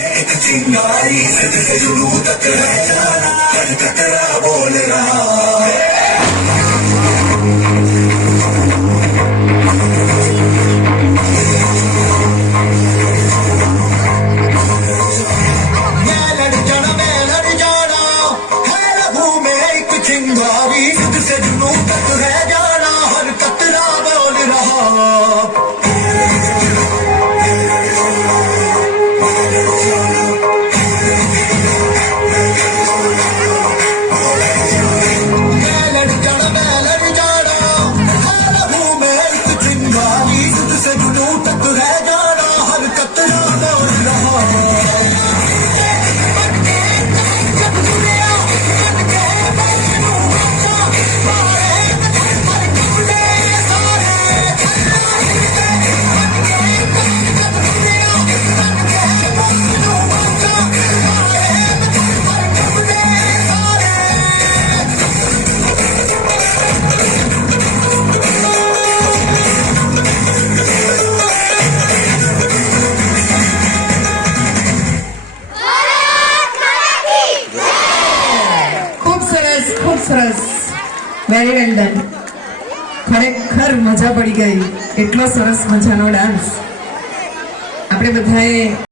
एक चिंगारी से जुनू तक है जाना, हर कतरा बोल रहा। मैं लड़ जाना है लहू में एक चिंगारी से जुनू तक है जाना, हर कतरा बोल रहा। સરસ, વેરી વેલ ડન. ખરેખર મજા પડી ગઈ. એટલો સરસ મજાનો ડાન્સ આપણે બધાએ